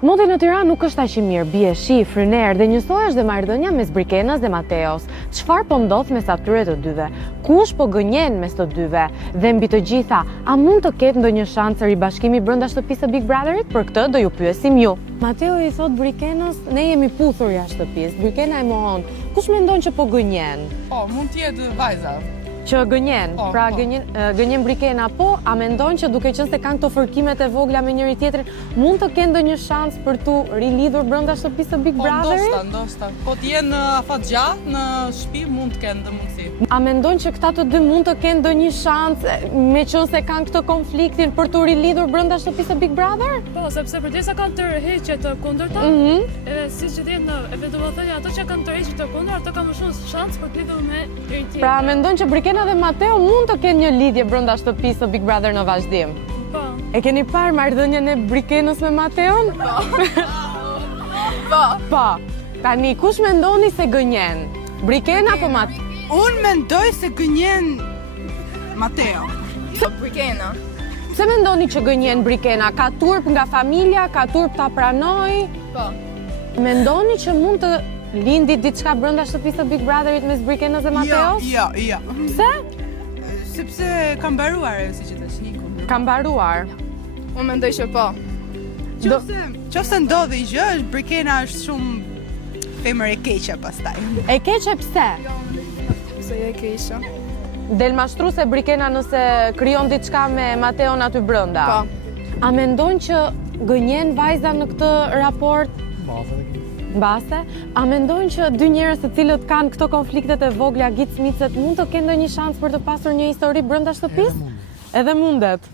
Modi në Tiranë nuk është aq i mirë, bie shi, fryner dhe njësoj është dhe marrëdhënia mes Brikenas dhe Mateos. Çfarë po ndodh mes atyre të dyve? Kush po gënjen mes të dyve? Dhe mbi të gjitha, a mund të ketë ndonjë shans ribashkimi brenda shtëpisë së Big Brotherit? Për këtë do ju pyesim ju. Mateo i thot Brikenas, ne jemi puthur jashtë shtëpisë. Brikena e mohon. Kush mendon që po gënjen? Po, mund të jetë vajza. Që gënjen, Po, pra po. gënjen Brikena, po a mendon që duke qenë se kanë këto fërkimet e vogla me njëri tjetrin, mund të kenë ndonjë shans për tu rilidhur brenda shtëpisë së Big Po, Brotherit? ndoshta. Po të jenë afatgja në shtëpi mund të kenë të mundësi. A mendon që këta të dy mund të kenë ndonjë shans me qenë se kanë këtë konfliktin për tu rilidhur brenda shtëpisë së Big Brother? Po, sepse përderisa kanë tërheqje të kundërta, edhe siç i thënë, eventualisht ato që kanë tërheqje të kundër, ato kanë më shumë shans për të lidhur me njëri tjetrin. Pra mendon që Brikena dhe Mateo mund të kenë një lidhje brenda shtëpisë së Big Brother në vazhdim? Po. E keni parë marrëdhënien e Brikenës me Mateon? Po. Po. Tani kush mendoni se gënjen? Brikena apo Mateo? Unë mendoj se gënjen Mateo. Brikena. Pse mendoni që gënjen Brikena? Ka turp nga familja, ka turp ta pranoj? Po. Mendoni që mund të lindi diçka brenda shtëpisë së Big Brotherit mes Brikenës dhe Mateos? Jo. Pse? Sepse kam mbaruar ajo siç e thash Niku. Ka mbaruar. Unë mendoj që po. Qofse ndodhi gjë, Brikena është shumë femër e keqe pastaj. E keqe pse? Se je keqe. Del mashtru se Brikena nëse krijon diçka me Mateon aty brenda. Po. A mendon që gënjen vajza në këtë raport? Mbase, a mendojnë që dy njerëz të cilët kanë këto konfliktet e vogla, gicmicet, mund të kenë ndonjë shans për të pasur një histori brenda shtëpisë? Edhe mundet.